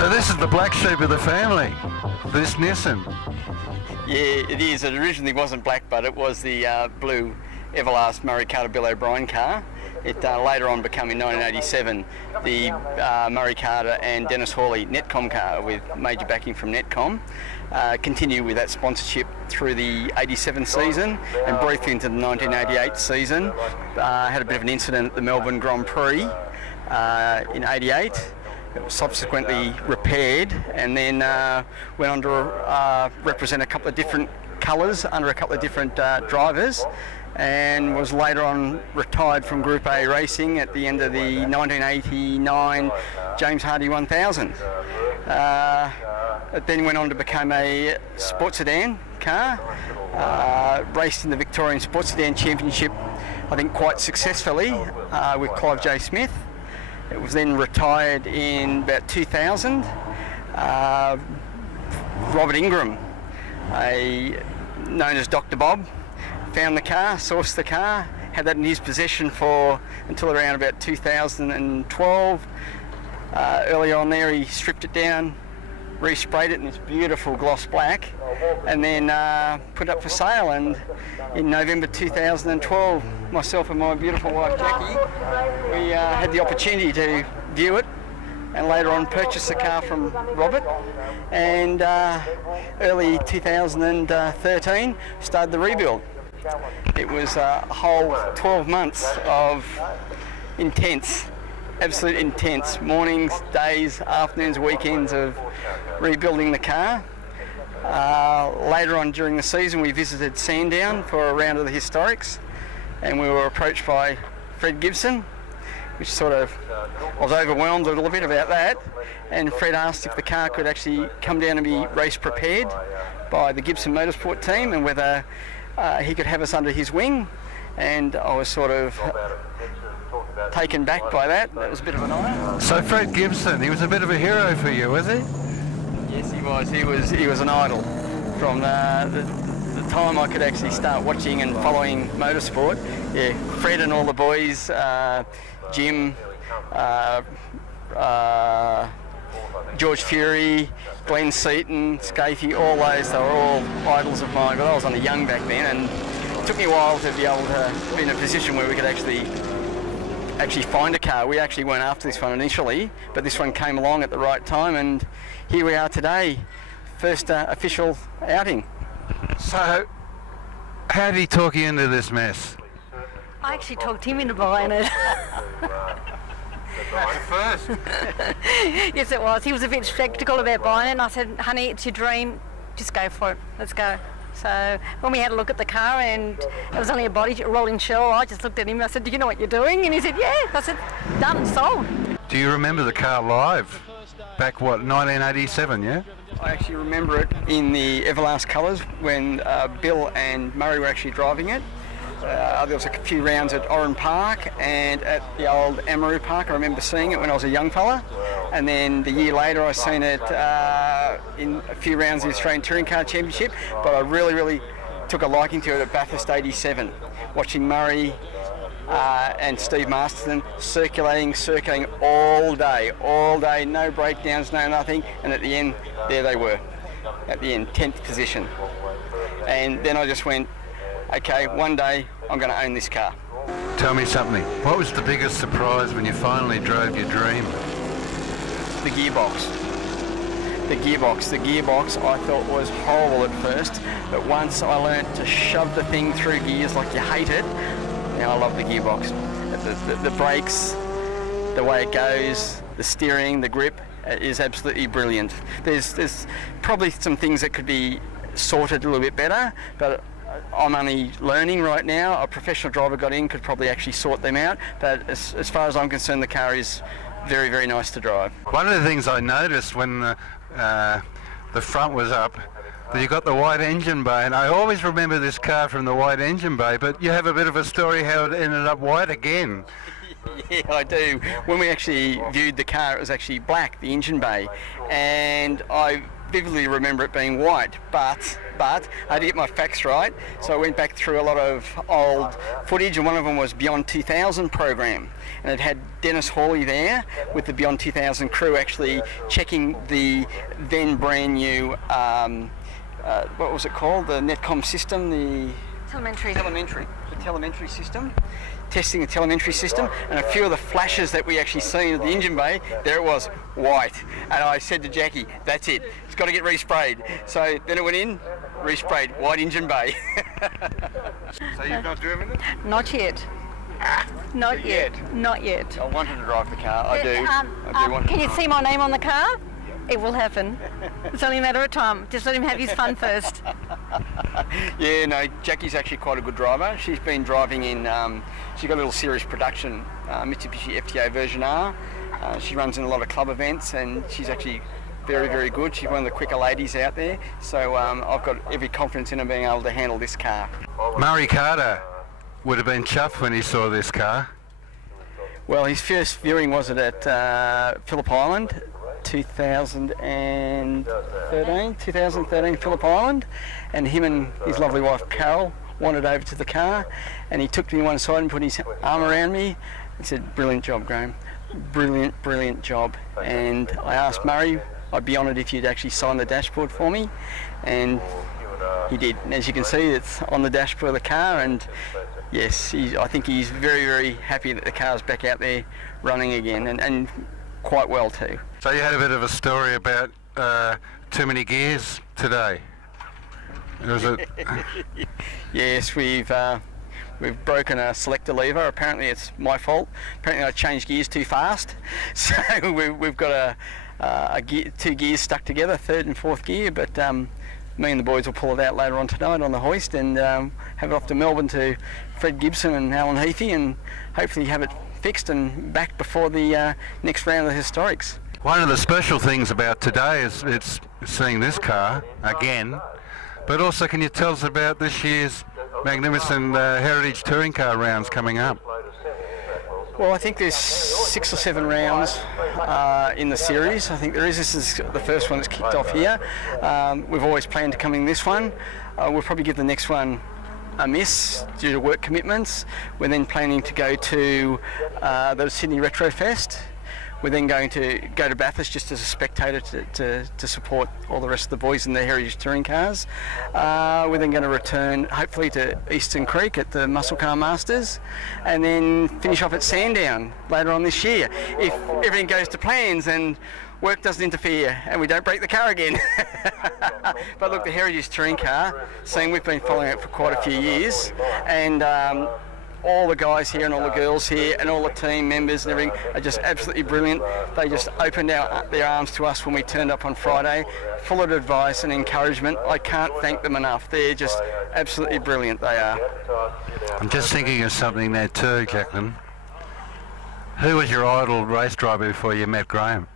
So this is the black sheep of the family, this Nissan. Yeah, it is. It originally wasn't black, but it was the blue Everlast Murray Carter Bill O'Brien car. It later on became in 1987 the Murray Carter and Dennis Hawley NetComm car with major backing from NetComm. Continued with that sponsorship through the 87 season and briefly into the 1988 season. Had a bit of an incident at the Melbourne Grand Prix in 88. It was subsequently repaired and then went on to represent a couple of different colours under a couple of different drivers, and was later on retired from Group A racing at the end of the 1989 James Hardy 1000. It then went on to become a sports sedan car, raced in the Victorian Sports Sedan Championship, I think quite successfully with Clive J. Smith. It was then retired in about 2000. Robert Ingram, known as Dr. Bob, found the car, sourced the car, had that in his possession for until around about 2012. Early on there he stripped it down, resprayed it in this beautiful gloss black, and then put it up for sale. And in November 2012, myself and my beautiful wife Jackie, we had the opportunity to view it and later on purchase the car from Robert, and early 2013 started the rebuild. It was a whole 12 months of intense, absolute intense mornings, days, afternoons, weekends of rebuilding the car. Later on during the season we visited Sandown for a round of the historics, and we were approached by Fred Gibson, which sort of, I was overwhelmed a little bit about that, and Fred asked if the car could actually come down and be race prepared by the Gibson Motorsport team and whether he could have us under his wing, and I was sort of taken back by that. That was a bit of an honour. So Fred Gibson, he was a bit of a hero for you, was he? Yes, he was. He was an idol from the time I could actually start watching and following motorsport. Yeah, Fred and all the boys, Jim, George Fury, Glenn Seaton, Scafie, all those, they were all idols of mine. But I was only young back then, and it took me a while to be able to be in a position where we could actually find a car. We actually weren't after this one initially, but this one came along at the right time, and here we are today, first official outing. So, how did he talk you into this mess? I actually talked him into buying it. First. Yes, it was. He was a bit sceptical about buying it, and I said, honey, it's your dream, just go for it, let's go. So when we had a look at the car and it was only a rolling shell, I just looked at him and I said, do you know what you're doing? And he said, yeah. I said, done, sold. Do you remember the car live? Back, what, 1987, yeah? I actually remember it in the Everlast colours when Bill and Murray were actually driving it. There was a few rounds at Oran Park and at the old Amaroo Park. I remember seeing it when I was a young fella, and then the year later I seen it in a few rounds of the Australian Touring Car Championship, but I really took a liking to it at Bathurst 87, watching Murray and Steve Masterton circulating all day, no breakdowns, no nothing, and at the end, there they were, at the end, 10th position. And then I just went, okay, one day I'm going to own this car. Tell me something. What was the biggest surprise when you finally drove your dream? The gearbox. The gearbox I thought was horrible at first, but once I learnt to shove the thing through gears like you hate it, now I love the gearbox. The brakes, the way it goes, the steering, the grip is absolutely brilliant. There's probably some things that could be sorted a little bit better, but I'm only learning right now. A professional driver got in, could probably actually sort them out, but as far as I'm concerned, the car is very nice to drive. One of the things I noticed when the front was up, that you got the white engine bay, and I always remember this car from the white engine bay, but you have a bit of a story how it ended up white again. Yeah, I do. When we actually viewed the car, it was actually black, the engine bay, and I vividly remember it being white, but I had to get my facts right, so I went back through a lot of old footage, and one of them was Beyond 2000 program, and it had Dennis Hawley there with the Beyond 2000 crew actually checking the then brand new, what was it called, the NetComm system, the telemetry system, testing the telemetry system, and a few of the flashes that we actually seen at the engine bay, there it was, white. And I said to Jackie, that's it, it's got to get resprayed. So then it went in, resprayed, white engine bay. So you've not driven it? Not yet. Not yet. Not yet. I wanted to drive the car, I do. I do want Can to you drive. see my name on the car? It will happen. It's only a matter of time. Just let him have his fun first. Yeah, no, Jackie's actually quite a good driver. She's been driving in, she's got a little series production, Mitsubishi FTA version R. She runs in a lot of club events, and she's actually very, very good. She's one of the quicker ladies out there, so I've got every confidence in her being able to handle this car. Murray Carter would have been chuffed when he saw this car. Well, his first viewing was at Phillip Island, 2013 Phillip Island, and him and his lovely wife Carol wandered over to the car, and he took me one side and put his arm around me and said, "Brilliant job, Graeme, brilliant job." And I asked Murray, I'd be honoured if you'd actually sign the dashboard for me, and he did. And as you can see, it's on the dashboard of the car, and yes, I think he's very, very happy that the car's back out there running again, and quite well too. So you had a bit of a story about too many gears today. Was it? Yes, we've broken a selector lever. Apparently it's my fault. Apparently I changed gears too fast. So we've got two gears stuck together, third and fourth gear, but me and the boys will pull it out later on tonight on the hoist, and have it off to Melbourne to Fred Gibson and Alan Heafy, and hopefully have it fixed and back before the next round of the historics. One of the special things about today is it's seeing this car again, but also can you tell us about this year's magnificent Heritage Touring Car rounds coming up? Well, I think there's 6 or 7 rounds in the series. I think there is. This is the first one that's kicked off here. We've always planned to come in this one. We'll probably give the next one a miss due to work commitments. We're then planning to go to the Sydney Retro Fest. We're then going to go to Bathurst just as a spectator to support all the rest of the boys in their Heritage Touring Cars. We're then going to return hopefully to Eastern Creek at the Muscle Car Masters, and then finish off at Sandown later on this year, if everything goes to plans and work doesn't interfere and we don't break the car again. But look, the Heritage Touring Car scene, we've been following it for quite a few years, and all the guys here and all the girls here and all the team members and everything are just absolutely brilliant. They just opened their arms to us when we turned up on Friday, full of advice and encouragement. I can't thank them enough. They're just absolutely brilliant, they are. I'm just thinking of something there too, Jacqueline. Who was your idol race driver before you met Graeme?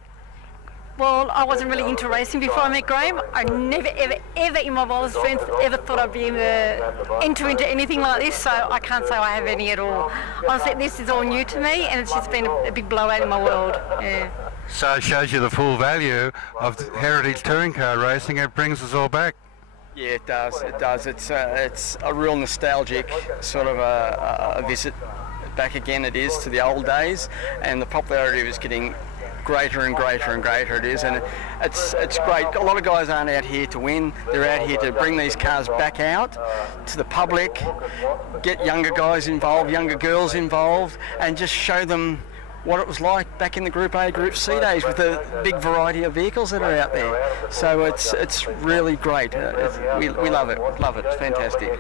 Well, I wasn't really into racing before I met Graeme. I never, ever in my wildest dreams ever thought I'd be able to enter into anything like this, so I can't say I have any at all. Honestly, this is all new to me, and it's just been a big blowout in my world. Yeah. So it shows you the full value of Heritage Touring Car racing. It brings us all back. Yeah, it does. It does. It's a real nostalgic sort of a visit back again. It is to the old days, and the popularity is getting greater and greater and greater. It is, and it's great. A lot of guys aren't out here to win. They're out here to bring these cars back out to the public, get younger guys involved, younger girls involved, and just show them what it was like back in the Group A, Group C days with the big variety of vehicles that are out there. So it's really great. We love it. Love it. It's fantastic.